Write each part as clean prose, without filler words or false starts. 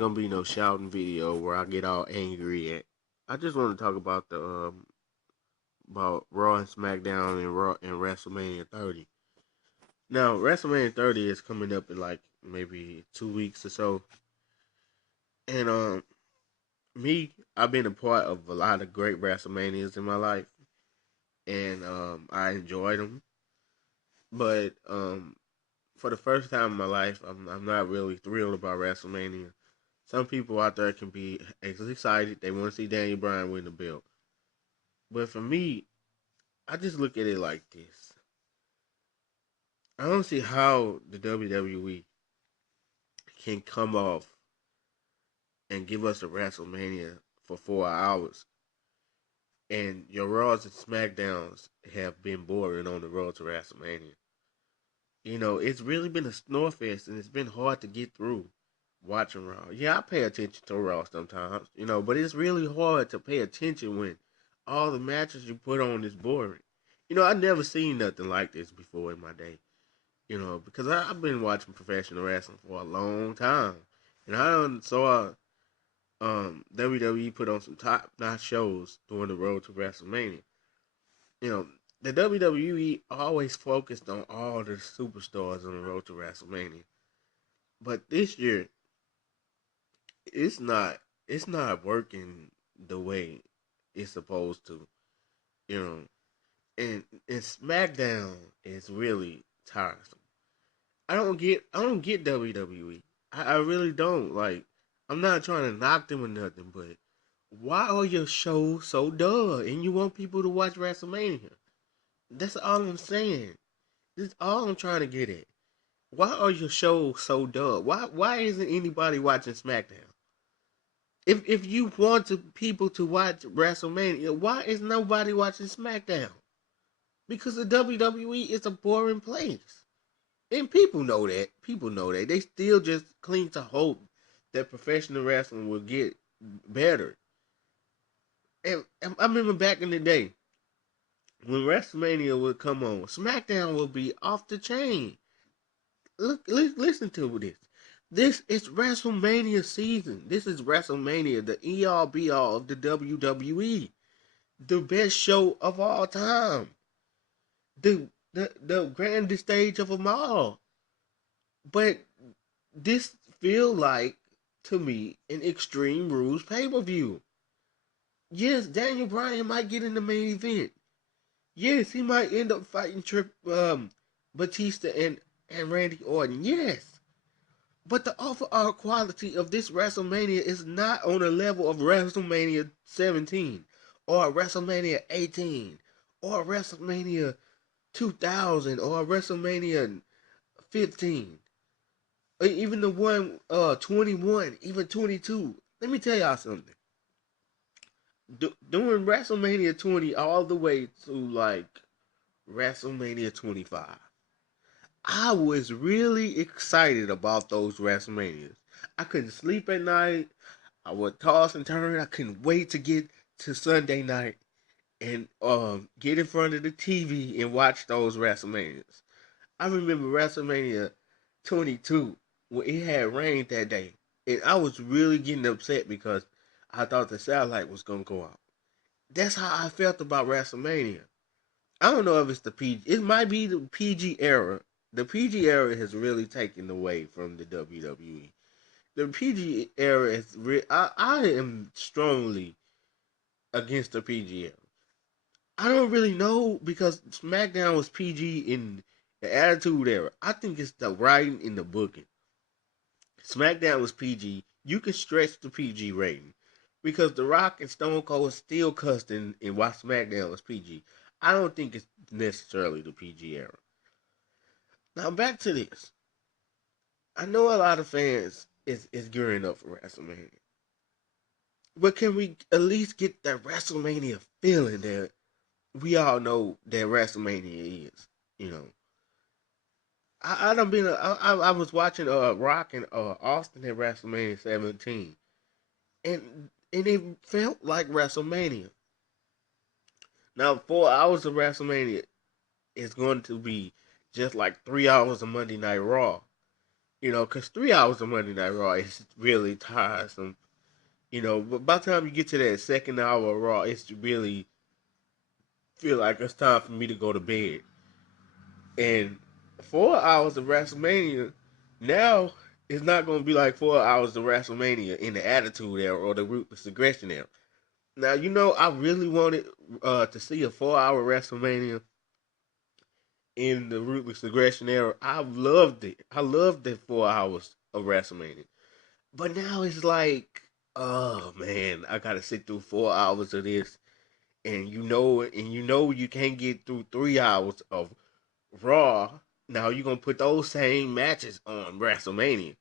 gonna be no shouting video where I get all angry at. I just want to talk about the about Raw and SmackDown and Raw and WrestleMania 30. Now WrestleMania 30 is coming up in like maybe 2 weeks or so, and I've been a part of a lot of great WrestleManias in my life, and I enjoyed them. But for the first time in my life, I'm not really thrilled about WrestleMania. Some people out there can be excited; they want to see Daniel Bryan win the belt. But for me, I just look at it like this: I don't see how the WWE can come off and give us a WrestleMania for 4 hours, and your Raws and SmackDowns have been boring on the road to WrestleMania. It's really been a snore fest, and it's been hard to get through watching Raw. Yeah, I pay attention to Raw sometimes, but it's really hard to pay attention when all the matches you put on is boring. I never seen nothing like this before in my day. Because I've been watching professional wrestling for a long time, and I done saw WWE put on some top notch shows during the road to WrestleMania. You know, the WWE always focused on all the superstars on the road to WrestleMania, but this year it's not it's not working the way it's supposed to. You know, and SmackDown is really tiresome. I don't get WWE. I really don't. Like, I'm not trying to knock them or nothing, but why are your shows so dull and you want people to watch WrestleMania? That's all I'm saying. That's all I'm trying to get at. Why are your shows so dull? Why isn't anybody watching SmackDown? If you want people to watch WrestleMania, why is nobody watching SmackDown? Because the WWE is a boring place. And people know that. People know that. They still just cling to hope that professional wrestling will get better. And I remember back in the day when WrestleMania would come on, SmackDown would be off the chain. Listen to this. This is WrestleMania season. This is WrestleMania, the all be all of the WWE, the best show of all time, the grandest stage of them all. But this feel like to me an Extreme Rules pay per view. Yes, Daniel Bryan might get in the main event. Yes, he might end up fighting Batista and Randy Orton. Yes, but the overall quality of this WrestleMania is not on the level of WrestleMania 17 or WrestleMania 18 or WrestleMania 2000 or WrestleMania 15. Even the one 21, even 22. Let me tell y'all something. Doing WrestleMania 20 all the way to like WrestleMania 25, I was really excited about those WrestleManias. I couldn't sleep at night. I would toss and turn. I couldn't wait to get to Sunday night and get in front of the TV and watch those WrestleManias. I remember WrestleMania 22 when it had rained that day, and I was really getting upset because I thought the satellite was gonna go out. That's how I felt about WrestleMania. I don't know if it's the PG. It might be the PG era. The PG era has really taken away from the WWE. The PG era is. I am strongly against the PG era. I don't really know because SmackDown was PG in the Attitude Era. I think it's the writing in the booking. SmackDown was PG. You can stretch the PG rating because The Rock and Stone Cold still cussed in why SmackDown was PG. I don't think it's necessarily the PG era. Now back to this. I know a lot of fans is gearing up for WrestleMania, but can we at least get that WrestleMania feeling that we all know that WrestleMania is? You know, I don't been. I was watching Rock and Austin at WrestleMania 17, and it felt like WrestleMania. Now 4 hours of WrestleMania is going to be just like 3 hours of Monday Night Raw. Because 3 hours of Monday Night Raw is really tiresome. But by the time you get to that second hour of Raw, it's really feel like it's time for me to go to bed. And 4 hours of WrestleMania now it's not going to be like 4 hours of WrestleMania in the Attitude Era or the Ruthless Aggression Era. Now I really wanted to see a 4 hour WrestleMania in the Ruthless Aggression Era. I loved it. I loved the 4 hours of WrestleMania. But now it's like, oh man, I gotta sit through 4 hours of this, and you can't get through 3 hours of Raw. Now you're gonna put those same matches on WrestleMania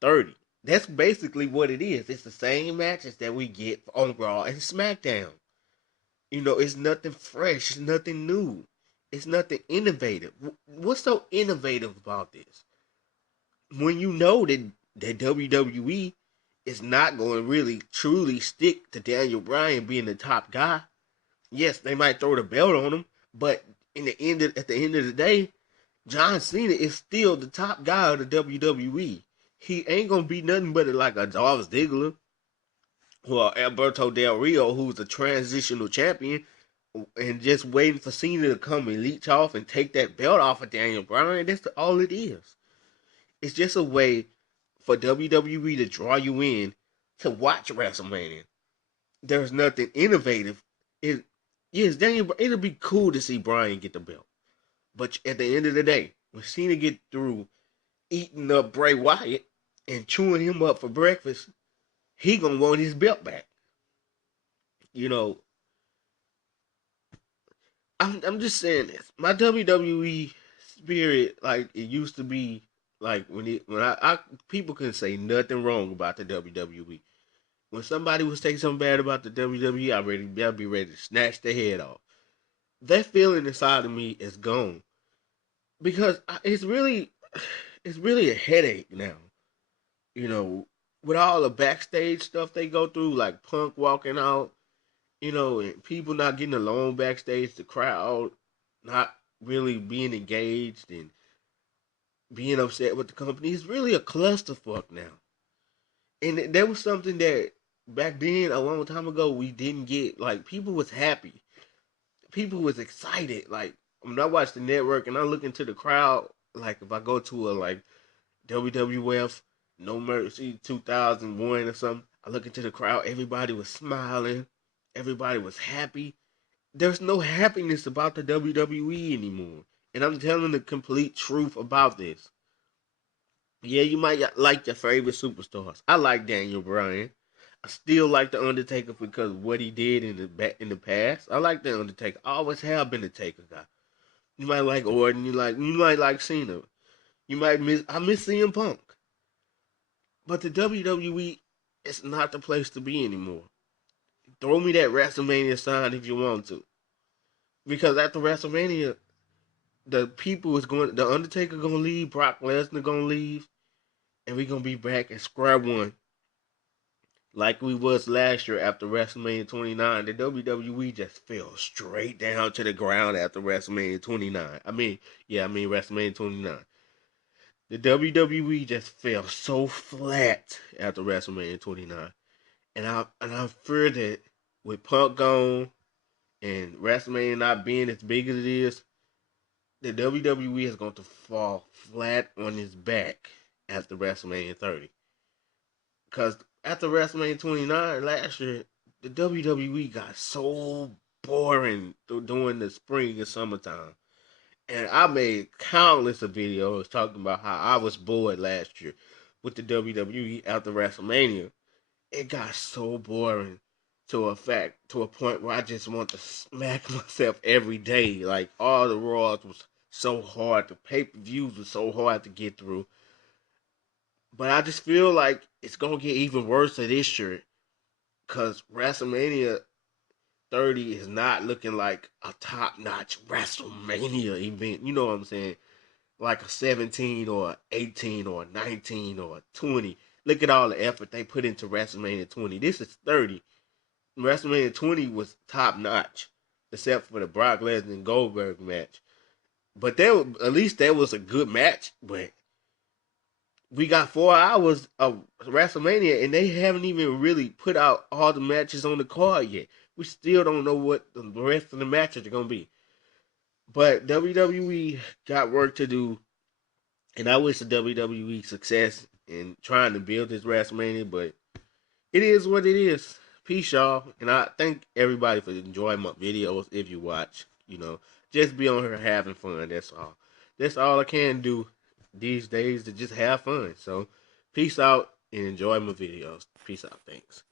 30. That's basically what it is. It's the same matches that we get on Raw and SmackDown. It's nothing fresh. It's nothing new. It's nothing innovative. What's so innovative about this? When you know that WWE is not going to really truly stick to Daniel Bryan being the top guy. Yes, they might throw the belt on him, but at the end of the day, John Cena is still the top guy of the WWE. He ain't gonna be nothing but like a Dolph Ziggler or Alberto Del Rio, who's a transitional champion, and just waiting for Cena to come and leech off and take that belt off of Daniel Bryan. That's all it is. It's just a way for WWE to draw you in to watch WrestleMania. There's nothing innovative. Yes, Daniel. It'll be cool to see Bryan get the belt, but at the end of the day, when Cena get through eating up Bray Wyatt and chewing him up for breakfast, he gonna want his belt back. You know, I'm just saying this. My WWE spirit, like it used to be, like when I people can say nothing wrong about the WWE. When somebody would say something bad about the WWE, I'd be ready to snatch their head off. That feeling inside of me is gone because it's really a headache now. You know, with all the backstage stuff they go through, like Punk walking out, and people not getting along backstage, the crowd not really being engaged and being upset with the company. It's really a clusterfuck now. And that was something that back then, a long time ago, we didn't get. Like, people was happy. People was excited. Like, when I watch the network and I look into the crowd, like, if I go to a, like, WWF No Mercy 2001 or something, I look into the crowd, everybody was smiling. Everybody was happy. There's no happiness about the WWE anymore. And I'm telling the complete truth about this. Yeah, you might like your favorite superstars. I like Daniel Bryan. I still like the Undertaker because of what he did in the past. I like the Undertaker. I always have been a Taker guy. You might like Orton. You might like Cena. I miss CM Punk. But the WWE is not the place to be anymore. Throw me that WrestleMania sign if you want to. Because after WrestleMania, the Undertaker gonna leave, Brock Lesnar gonna leave, and we gonna be back at square one, like we was last year after WrestleMania 29. The WWE just fell straight down to the ground after WrestleMania 29. I mean WrestleMania 29. The WWE just fell so flat after WrestleMania 29, and I fear that with Punk gone and WrestleMania not being as big as it is, the WWE is going to fall flat on its back after WrestleMania 30. Because after WrestleMania 29 last year, the WWE got so boring during the spring and summertime. And I made countless of videos talking about how I was bored last year with the WWE after WrestleMania. It got so boring to a point where I just want to smack myself every day. Like all the Raws was so hard, the pay per views was so hard to get through. But I just feel like it's gonna get even worse this year because WrestleMania 30 is not looking like a top notch WrestleMania event. You know what I'm saying? Like a 17 or a 18 or a 19 or a 20. Look at all the effort they put into WrestleMania 20. This is 30. WrestleMania 20 was top notch, except for the Brock Lesnar and Goldberg match. But at least that was a good match. But we got 4 hours of WrestleMania, and they haven't even really put out all the matches on the card yet. We still don't know what the rest of the matches are gonna be. But WWE got work to do, and I wish the WWE success in trying to build this WrestleMania. But it is what it is. Peace, y'all, and I thank everybody for enjoying my videos. If you watch, just be on here having fun. That's all. That's all I can do these days to just have fun. So, peace out and enjoy my videos. Peace out. Thanks.